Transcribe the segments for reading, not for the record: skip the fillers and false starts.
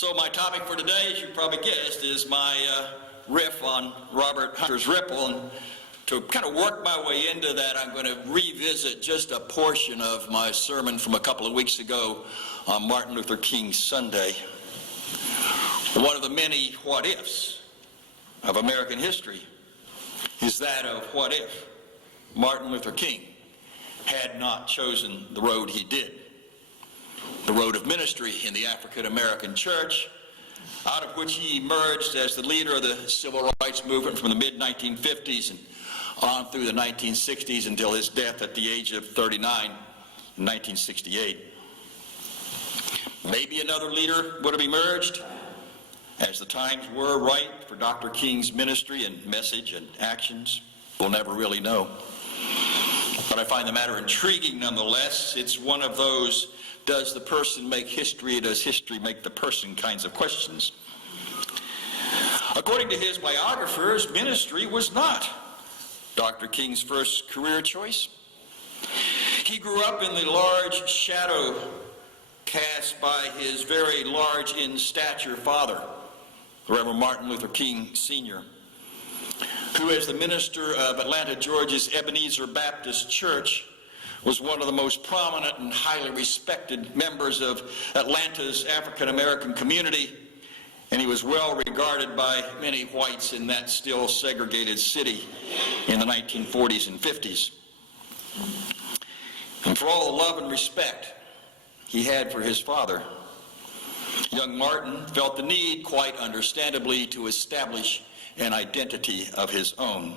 So my topic for today, as you probably guessed, is my riff on Robert Hunter's Ripple. And to kind of work my way into that, I'm going to revisit just a portion of my sermon from a couple of weeks ago on Martin Luther King Sunday. One of the many what-ifs of American history is that of what if Martin Luther King had not chosen the road he did. The road of ministry in the African American church, out of which he emerged as the leader of the civil rights movement from the mid-1950s and on through the 1960s until his death at the age of 39 in 1968. Maybe another leader would have emerged, as the times were right for Dr. King's ministry and message and actions. We'll never really know. But I find the matter intriguing nonetheless. It's one of those does the person make history, does history make the person kinds of questions. According to his biographers, ministry was not Dr. King's first career choice. He grew up in the large shadow cast by his very large in stature father, Reverend Martin Luther King Sr., who as the minister of Atlanta, Georgia's Ebenezer Baptist Church was one of the most prominent and highly respected members of Atlanta's African-American community, and he was well regarded by many whites in that still segregated city in the 1940s and 50s. And for all the love and respect he had for his father, young Martin felt the need, quite understandably, to establish an identity of his own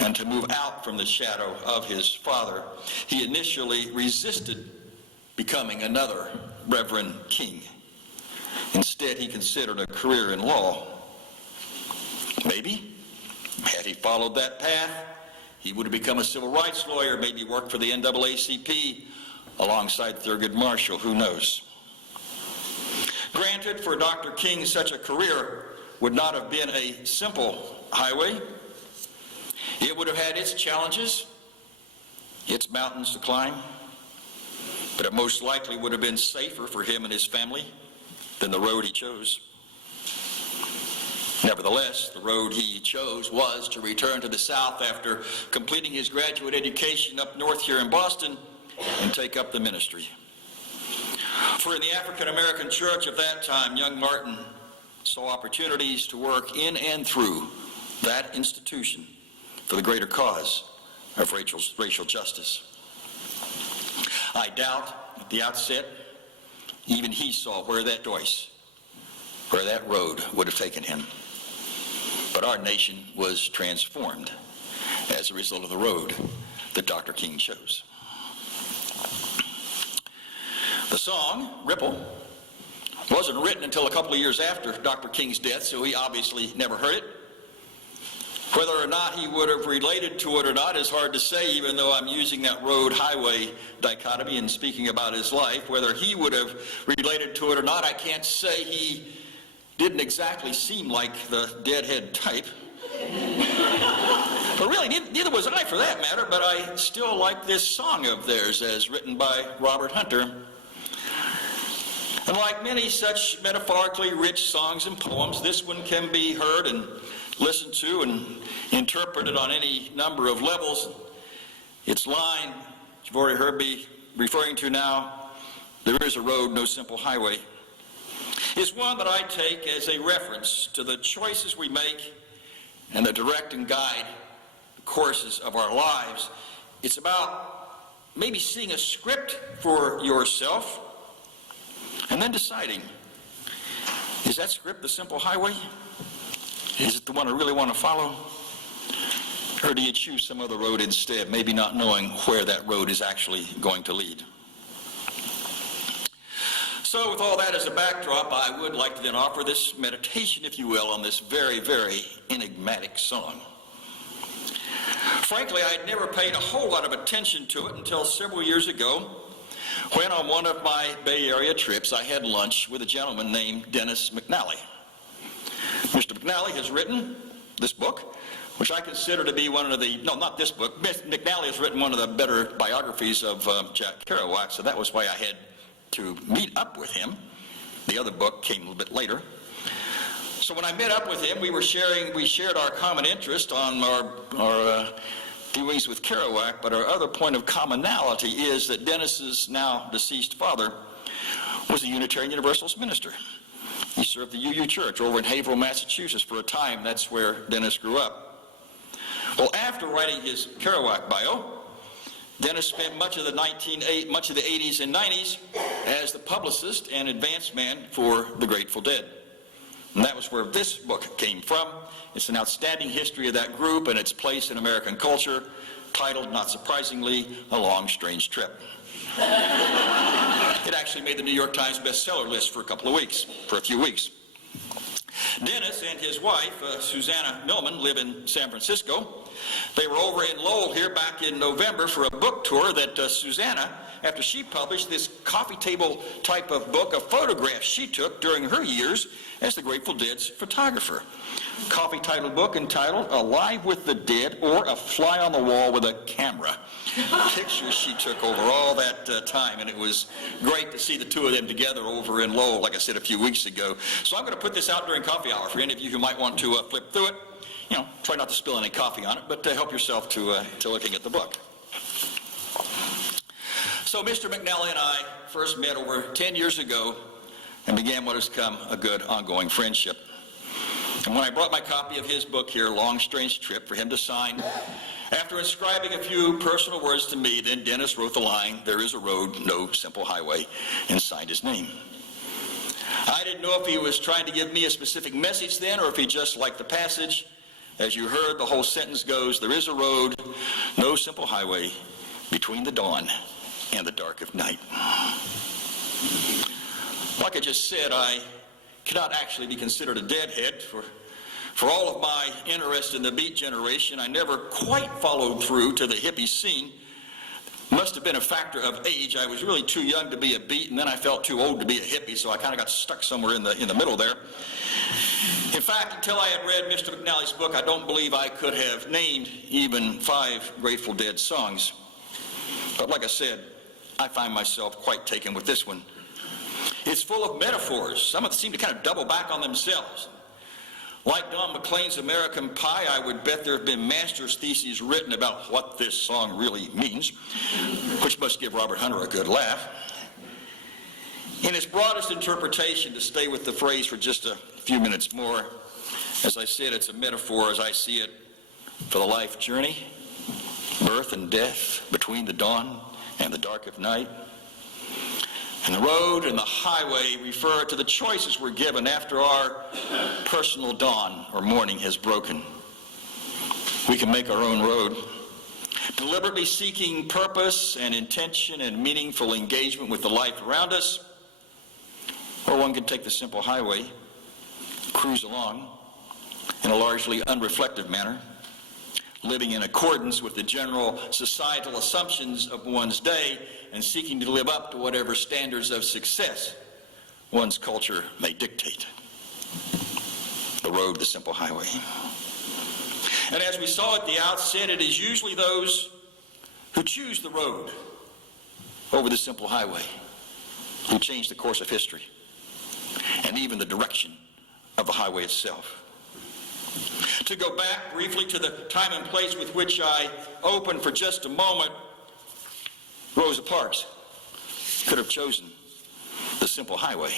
and to move out from the shadow of his father. He initially resisted becoming another Reverend King. Instead, he considered a career in law. Maybe, had he followed that path, he would have become a civil rights lawyer, maybe worked for the NAACP alongside Thurgood Marshall, who knows. Granted, for Dr. King, such a career would not have been a simple highway. It would have had its challenges, its mountains to climb, but it most likely would have been safer for him and his family than the road he chose. Nevertheless, the road he chose was to return to the South after completing his graduate education up north here in Boston and take up the ministry. For in the African American church of that time, young Martin saw opportunities to work in and through that institution for the greater cause of racial justice. I doubt at the outset even he saw where that road would have taken him. But our nation was transformed as a result of the road that Dr. King chose. The song, Ripple, wasn't written until a couple of years after Dr. King's death, so he obviously never heard it. Whether or not he would have related to it or not is hard to say, even though I'm using that road-highway dichotomy and speaking about his life. Whether he would have related to it or not, I can't say. He didn't exactly seem like the deadhead type. But really, neither was I for that matter, but I still like this song of theirs as written by Robert Hunter. And like many such metaphorically rich songs and poems, this one can be heard and listened to and interpreted on any number of levels. Its line, you've already heard me referring to now, "There is a road, no simple highway," is one that I take as a reference to the choices we make and that direct and guide the courses of our lives. It's about maybe seeing a script for yourself and then deciding, is that script the simple highway? Is it the one I really want to follow? Or do you choose some other road instead, maybe not knowing where that road is actually going to lead? So with all that as a backdrop, I would like to then offer this meditation, if you will, on this very, very enigmatic song. Frankly, I'd never paid a whole lot of attention to it until several years ago, when on one of my Bay Area trips I had lunch with a gentleman named Dennis McNally. Mr. McNally has written this book, which I consider to be one of the, no, not this book, McNally has written one of the better biographies of Jack Kerouac, so that was why I had to meet up with him. The other book came a little bit later. So when I met up with him, we shared our common interest on our dealings with Kerouac, but our other point of commonality is that Dennis's now deceased father was a Unitarian Universalist minister. He served the UU Church over in Haverhill, Massachusetts for a time. That's where Dennis grew up. Well, after writing his Kerouac bio, Dennis spent much of the 80s and 90s as the publicist and advance man for the Grateful Dead. And that was where this book came from. It's an outstanding history of that group and its place in American culture, titled, not surprisingly, A Long Strange Trip. It actually made the New York Times bestseller list for a few weeks. Dennis and his wife, Susanna Millman, live in San Francisco. They were over in Lowell here back in November for a book tour that Susanna, after she published this coffee table type of book of photographs she took during her years as the Grateful Dead's photographer. Coffee table book entitled Alive with the Dead, or A Fly on the Wall with a Camera. Pictures she took over all that time, and it was great to see the two of them together over in Lowell, like I said a few weeks ago. So I'm going to put this out during coffee hour for any of you who might want to flip through it. You know, try not to spill any coffee on it, but help yourself to looking at the book. So Mr. McNally and I first met over 10 years ago and began what has become a good ongoing friendship. And when I brought my copy of his book here, Long Strange Trip, for him to sign, after inscribing a few personal words to me, then Dennis wrote the line, "There is a road, no simple highway," and signed his name. I didn't know if he was trying to give me a specific message then, or if he just liked the passage. As you heard, the whole sentence goes, "There is a road, no simple highway, between the dawn and the dark of night." Like I just said, I cannot actually be considered a deadhead. For all of my interest in the Beat generation, I never quite followed through to the hippie scene. Must have been a factor of age. I was really too young to be a Beat, and then I felt too old to be a hippie, so I kind of got stuck somewhere in the middle there. In fact, until I had read Mr. McNally's book, I don't believe I could have named even 5 Grateful Dead songs. But like I said, I find myself quite taken with this one. It's full of metaphors. Some of them seem to kind of double back on themselves. Like Don McLean's American Pie, I would bet there have been master's theses written about what this song really means, which must give Robert Hunter a good laugh. In its broadest interpretation, to stay with the phrase for just a few minutes more, as I said, it's a metaphor as I see it for the life journey, birth and death, between the dawn and the dark of night. And the road and the highway refer to the choices we're given after our personal dawn or morning has broken. We can make our own road, deliberately seeking purpose and intention and meaningful engagement with the life around us, or one can take the simple highway, cruise along in a largely unreflective manner, living in accordance with the general societal assumptions of one's day and seeking to live up to whatever standards of success one's culture may dictate. The road, the simple highway. And as we saw at the outset, it is usually those who choose the road over the simple highway who change the course of history and even the direction of the highway itself. To go back briefly to the time and place with which I opened for just a moment, Rosa Parks could have chosen the simple highway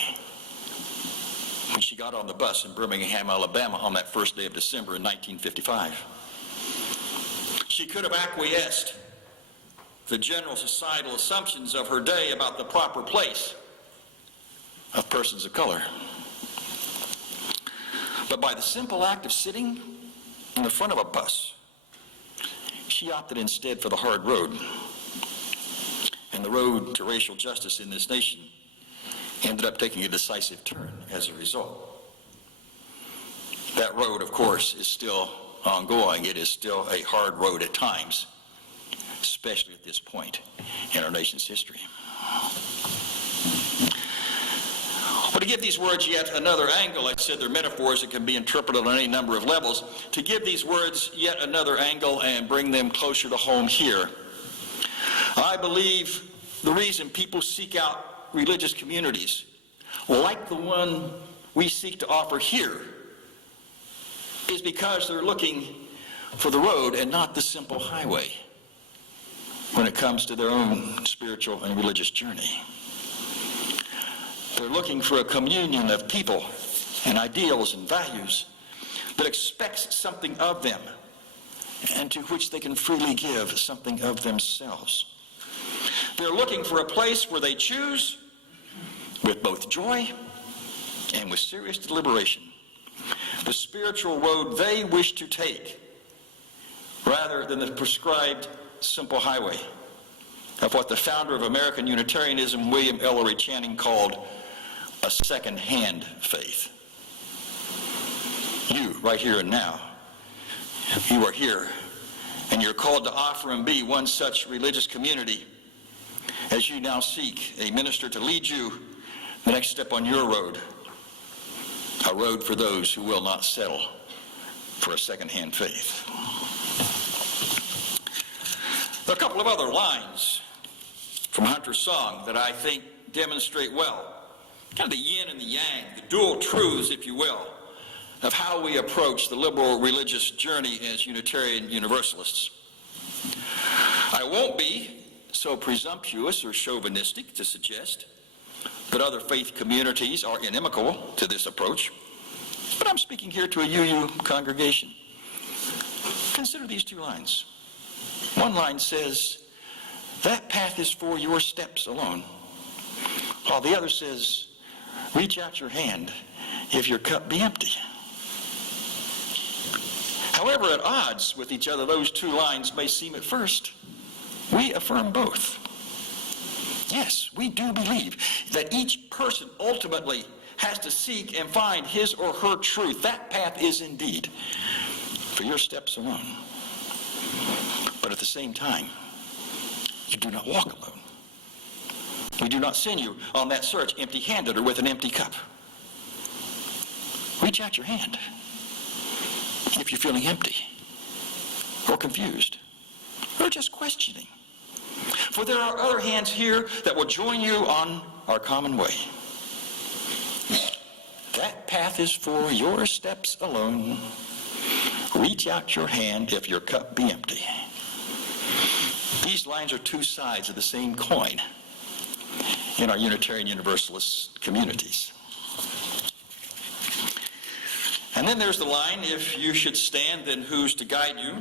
when she got on the bus in Birmingham, Alabama on that first day of December in 1955. She could have acquiesced the general societal assumptions of her day about the proper place of persons of color. But by the simple act of sitting in the front of a bus, she opted instead for the hard road. And the road to racial justice in this nation ended up taking a decisive turn as a result. That road, of course, is still ongoing. It is still a hard road at times, especially at this point in our nation's history. Well, to give these words yet another angle, I said they're metaphors that can be interpreted on any number of levels. To give these words yet another angle and bring them closer to home here, I believe the reason people seek out religious communities like the one we seek to offer here, is because they're looking for the road and not the simple highway when it comes to their own spiritual and religious journey. They're looking for a communion of people and ideals and values that expects something of them and to which they can freely give something of themselves. They're looking for a place where they choose with both joy and with serious deliberation the spiritual road they wish to take rather than the prescribed simple highway of what the founder of American Unitarianism, William Ellery Channing, called a second-hand faith. You, right here and now, you are here, and you're called to offer and be one such religious community as you now seek a minister to lead you the next step on your road, a road for those who will not settle for a second-hand faith. There are a couple of other lines from Hunter's song that I think demonstrate well kind of the yin and the yang, the dual truths, if you will, of how we approach the liberal religious journey as Unitarian Universalists. I won't be so presumptuous or chauvinistic to suggest that other faith communities are inimical to this approach, but I'm speaking here to a UU congregation. Consider these two lines. One line says, that path is for your steps alone, while the other says, reach out your hand if your cup be empty. However at odds with each other those two lines may seem at first, we affirm both. Yes, we do believe that each person ultimately has to seek and find his or her truth. That path is indeed for your steps alone. But at the same time, you do not walk alone. We do not send you on that search empty-handed or with an empty cup. Reach out your hand if you're feeling empty or confused or just questioning. For there are other hands here that will join you on our common way. That path is for your steps alone. Reach out your hand if your cup be empty. These lines are two sides of the same coin in our Unitarian Universalist communities. And then there's the line, if you should stand, then who's to guide you?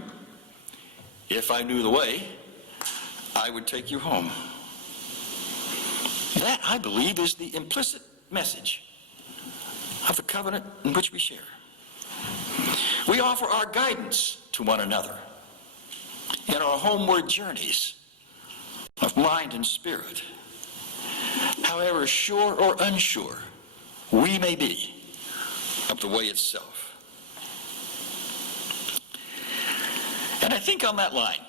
If I knew the way, I would take you home. That, I believe, is the implicit message of the covenant in which we share. We offer our guidance to one another in our homeward journeys of mind and spirit, however sure or unsure we may be of the way itself. And I think on that line,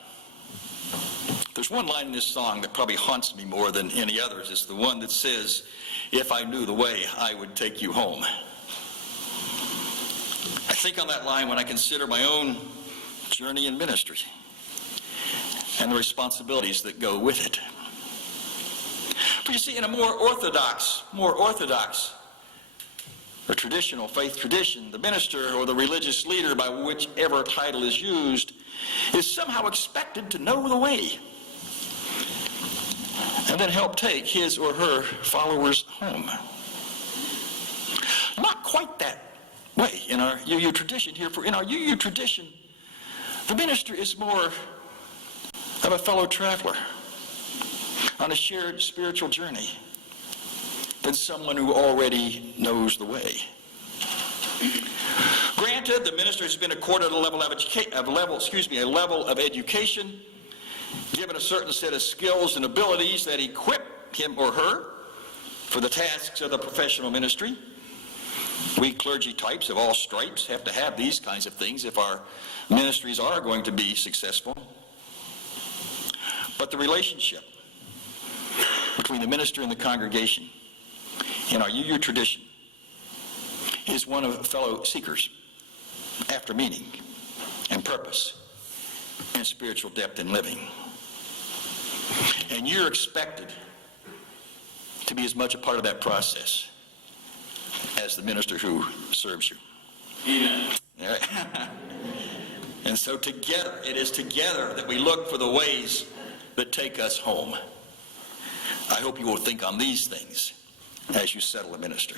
there's one line in this song that probably haunts me more than any others. It's the one that says, if I knew the way, I would take you home. I think on that line when I consider my own journey in ministry and the responsibilities that go with it. But you see, in a more orthodox, or traditional faith tradition, the minister or the religious leader, by whichever title is used, is somehow expected to know the way and then help take his or her followers home. Not quite that way in our UU tradition here, for in our UU tradition, the minister is more of a fellow traveler on a shared spiritual journey than someone who already knows the way. Granted, the minister has been accorded a level of education, given a certain set of skills and abilities that equip him or her for the tasks of the professional ministry. We clergy types of all stripes have to have these kinds of things if our ministries are going to be successful. But the relationship between the minister and the congregation in our UU tradition is one of fellow seekers after meaning and purpose and spiritual depth in living. And you're expected to be as much a part of that process as the minister who serves you. Amen. And so together, it is together that we look for the ways that take us home. I hope you will think on these things as you settle a minister.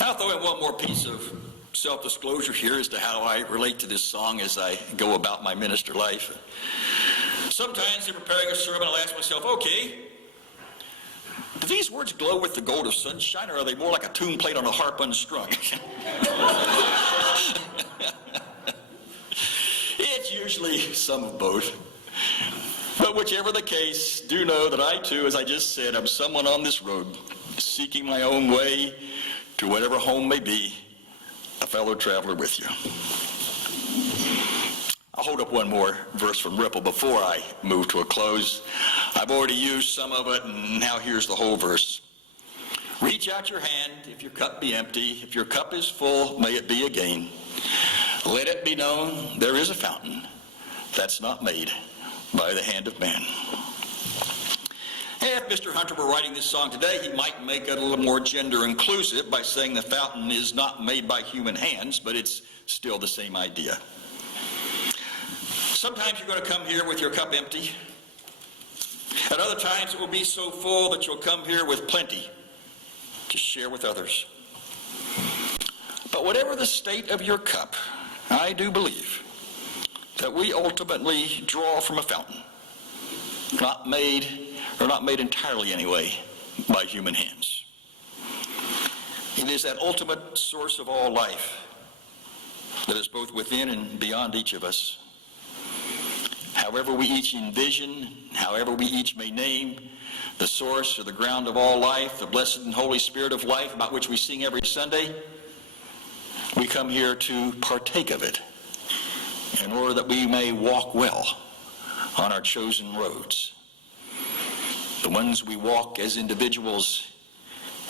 I'll throw in one more piece of self-disclosure here as to how I relate to this song as I go about my minister life. Sometimes in preparing a sermon, I'll ask myself, okay, do these words glow with the gold of sunshine, or are they more like a tune played on a harp unstrung? It's usually some of both. But whichever the case, do know that I too, as I just said, am someone on this road, seeking my own way to whatever home may be, a fellow traveler with you. I'll hold up one more verse from Ripple before I move to a close. I've already used some of it, and now here's the whole verse. Reach out your hand if your cup be empty. If your cup is full, may it be again. Let it be known there is a fountain that's not made by the hand of man. If Mr. Hunter were writing this song today, he might make it a little more gender inclusive by saying the fountain is not made by human hands, but it's still the same idea. Sometimes you're going to come here with your cup empty. At other times it will be so full that you'll come here with plenty to share with others. But whatever the state of your cup, I do believe that we ultimately draw from a fountain, not made entirely anyway, by human hands. It is that ultimate source of all life that is both within and beyond each of us. However we each envision, however we each may name the source or the ground of all life, the blessed and Holy Spirit of life about which we sing every Sunday, we come here to partake of it in order that we may walk well on our chosen roads. The ones we walk as individuals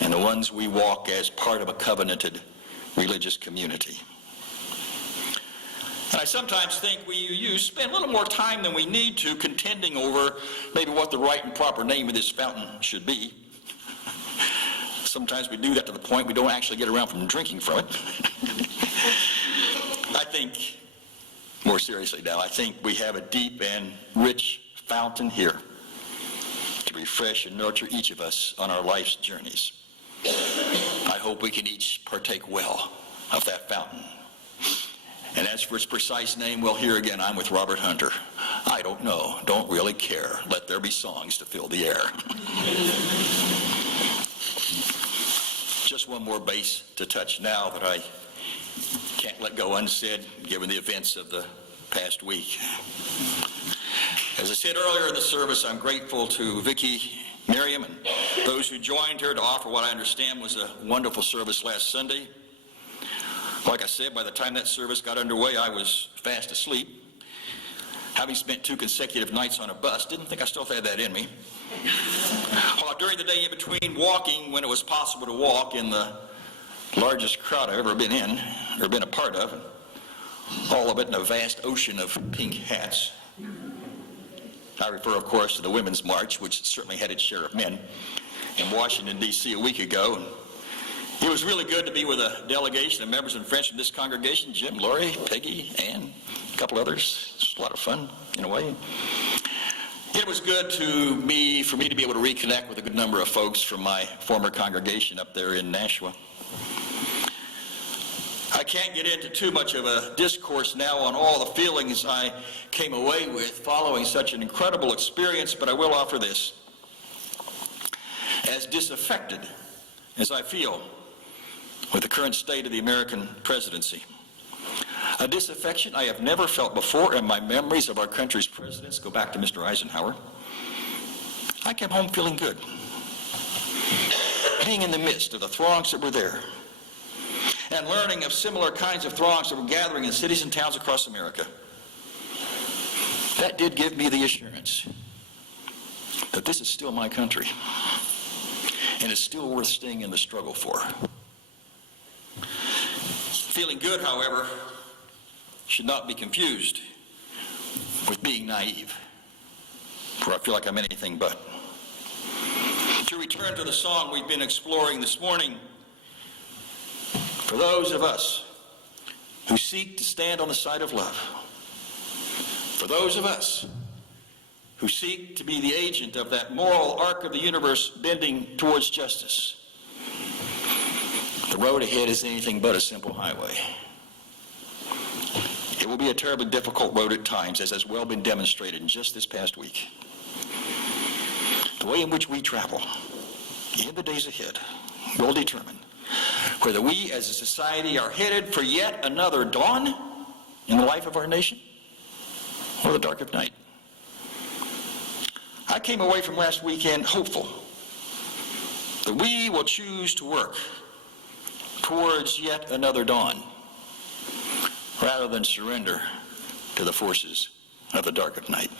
and the ones we walk as part of a covenanted religious community. And I sometimes think you spend a little more time than we need to contending over maybe what the right and proper name of this fountain should be. Sometimes we do that to the point we don't actually get around from drinking from it. I think, more seriously now, I think we have a deep and rich fountain here to refresh and nurture each of us on our life's journeys. I hope we can each partake well of that fountain. And as for its precise name, well, here again, I'm with Robert Hunter. I don't know, don't really care. Let there be songs to fill the air. Just one more base to touch now that I can't let go unsaid, given the events of the past week. As I said earlier in the service, I'm grateful to Vicki, Miriam, and those who joined her to offer what I understand was a wonderful service last Sunday. Like I said, by the time that service got underway, I was fast asleep. Having spent 2 consecutive nights on a bus, didn't think I still had that in me. While during the day in between walking, when it was possible to walk in the largest crowd I've ever been in, or been a part of, all of it in a vast ocean of pink hats. I refer, of course, to the Women's March, which certainly had its share of men, in Washington, D.C. a week ago. It was really good to be with a delegation of members and friends from this congregation, Jim, Lori, Peggy, Ann, a couple others. It was a lot of fun, in a way. It was good for me to be able to reconnect with a good number of folks from my former congregation up there in Nashua. I can't get into too much of a discourse now on all the feelings I came away with following such an incredible experience, but I will offer this. As disaffected as I feel with the current state of the American presidency, a disaffection I have never felt before, and my memories of our country's presidents go back to Mr. Eisenhower, I came home feeling good. Being in the midst of the throngs that were there, and learning of similar kinds of throngs that were gathering in cities and towns across America, that did give me the assurance that this is still my country, and it's still worth staying in the struggle for. Feeling good, however, should not be confused with being naive, for I feel like I'm anything but. To return to the song we've been exploring this morning, for those of us who seek to stand on the side of love, for those of us who seek to be the agent of that moral arc of the universe bending towards justice, the road ahead is anything but a simple highway. It will be a terribly difficult road at times, as has well been demonstrated in just this past week. The way in which we travel in the days ahead will determine whether we as a society are headed for yet another dawn in the life of our nation or the dark of night. I came away from last weekend hopeful that we will choose to work towards yet another dawn rather than surrender to the forces of the dark of night.